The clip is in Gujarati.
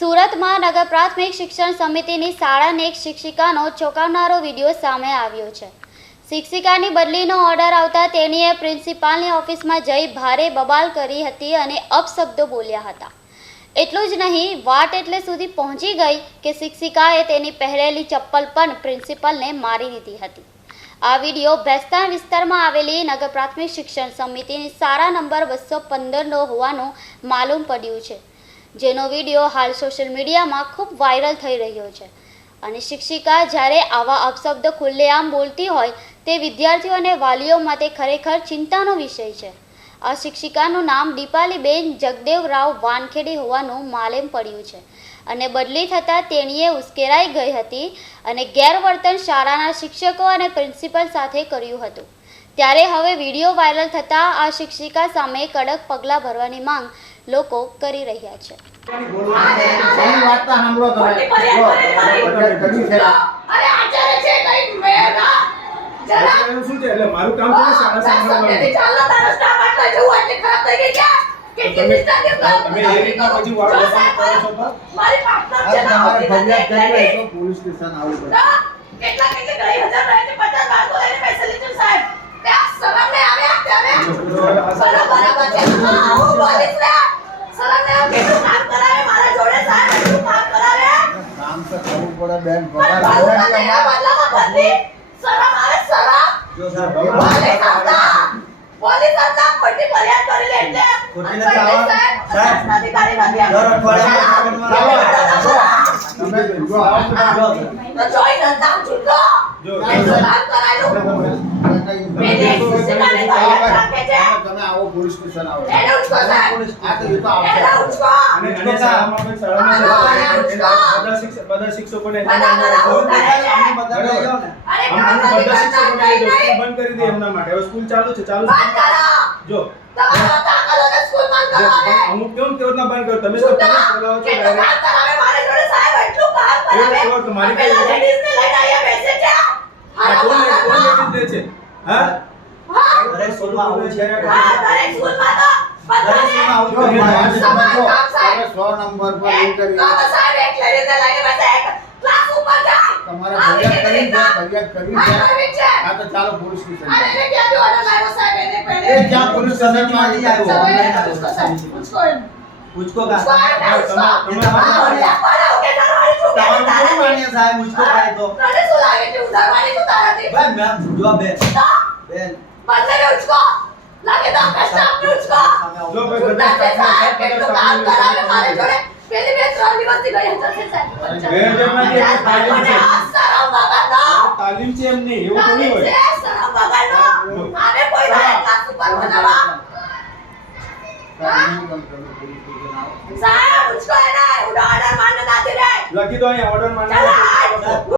સુરતમાં નગર પ્રાથમિક શિક્ષણ સમિતિની શાળાને એક શિક્ષિકાનો ચોંકાવનારો વીડિયો સામે આવ્યો છે. શિક્ષિકાની બદલીનો ઓર્ડર આવતા તેણીએ પ્રિન્સિપાલની ઓફિસમાં જઈ ભારે બબાલ કરી હતી અને અપશબ્દો બોલ્યા હતા. એટલું જ નહીં, વાટ એટલે સુધી પહોંચી ગઈ કે શિક્ષિકાએ તેની પહેરેલી ચપ્પલ પણ પ્રિન્સિપલને મારી દીધી હતી. આ વીડિયો ભેસ્તાન વિસ્તારમાં આવેલી નગર પ્રાથમિક શિક્ષણ સમિતિની સારા નંબર બસો પંદરનો હોવાનું માલુમ પડ્યું છે. જેનો વીડિયો હાલ સોશિયલ મીડિયામાં ખૂબ વાયરલ થઈ રહ્યો છે. અને શિક્ષિકા જ્યારે આવા અપશબ્દ ખુલ્લેઆમ બોલતી હોય, તે વિદ્યાર્થીઓ અને વાલીઓ માટે ખરેખર ચિંતાનો વિષય છે. આ શિક્ષિકાનું નામ દીપાલીબેન જગદેવરાવ વાનખેડી હોવાનું માલેમ પડ્યું છે. અને બદલી થતાં તેણીએ ઉશ્કેરાઈ ગઈ હતી અને ગેરવર્તન શાળાના શિક્ષકો અને પ્રિન્સિપલ સાથે કર્યું હતું. ત્યારે હવે વીડિયો વાયરલ થતાં આ શિક્ષિકા સામે કડક પગલાં ભરવાની માંગ લોકો કરી રહ્યા છે. એની વાત તો સાંભળો તમે. જરા? શું છે? એટલે મારું કામ છે ને શાળા સાંભળવાનું. ચાલો તારો સ્ટાફ આટલા જવું એટલે ખરાબ થઈ ગઈ ક્યાં? પોલીસ સ્ટેશન આવે પડે બેન પગાર જો સાહેબ, પોલીસ હતા. ખોટી ફરિયાદ કરી લે એટલે. ખોટી નથી આવવા. સાહેબ, સાહેબ, અધિકારી નથી દર આવ્યા. તમે જો આવો તો જોઈ નતા છૂટો જો, તમે આવો પોલીસ સ્ટેશન આવો. બધા શિક્ષક બધા શિક્ષકોને બધા કરે ને. દે એમના માટે. હવે સ્કૂલ ચાલુ છે ચાલુ જો. અમુક કેમ કેવું રીતના બંધ કરો? તમે તો બોલાવો છો તો તમારી કઈ- લેડીઝને લઈને અહીંયા બેસે છે આ કોણ કોણ લેવી દે છે? હા? અરે સ્કૂલમાં આવું છે. અરે સ્કૂલમાં તો તમારા કરી છે ભજન કરી છે. આ તો ચાલો પોલીસ સ્ટેશન અરે ક્યાં જો ઓર્ડર પૂછકો પૂછકો માન્ય સાહેબ મુझको કાય તો તને શું લાગે છે ઉધારવાની શું તારાથી? ભાઈ મેમ જો બે તો બેન બદલે કે ઉચકો. લાગે તો આખા સ્ટાફને ઉચકો. જો ભાઈ બધા છૂટા છે સ્ટાફને સાહેબ, કેટલું કામ કરાવે મારી જોડે. પેલી બે ત્રણ દિવસથી ગઈ હજાર છે સાહેબ. બે હજારમાંથી એક તાલીમ છે. મને આ શરમ વગરનો. તાલીમ છે એમ નહીં એવું થોડી તાલીમ હોય છે, શરમ વગરનો. આને કોઈ દાડે ક્લાસ ઉપર બનાવવા. કાંઈ નહીં, તમે પોલીસ સ્ટેશન આવો સાહેબ, ઉચકો એને. ઉડા order મારને નાખી દે. લખી દો અહીંયા ઓર્ડર. માનવા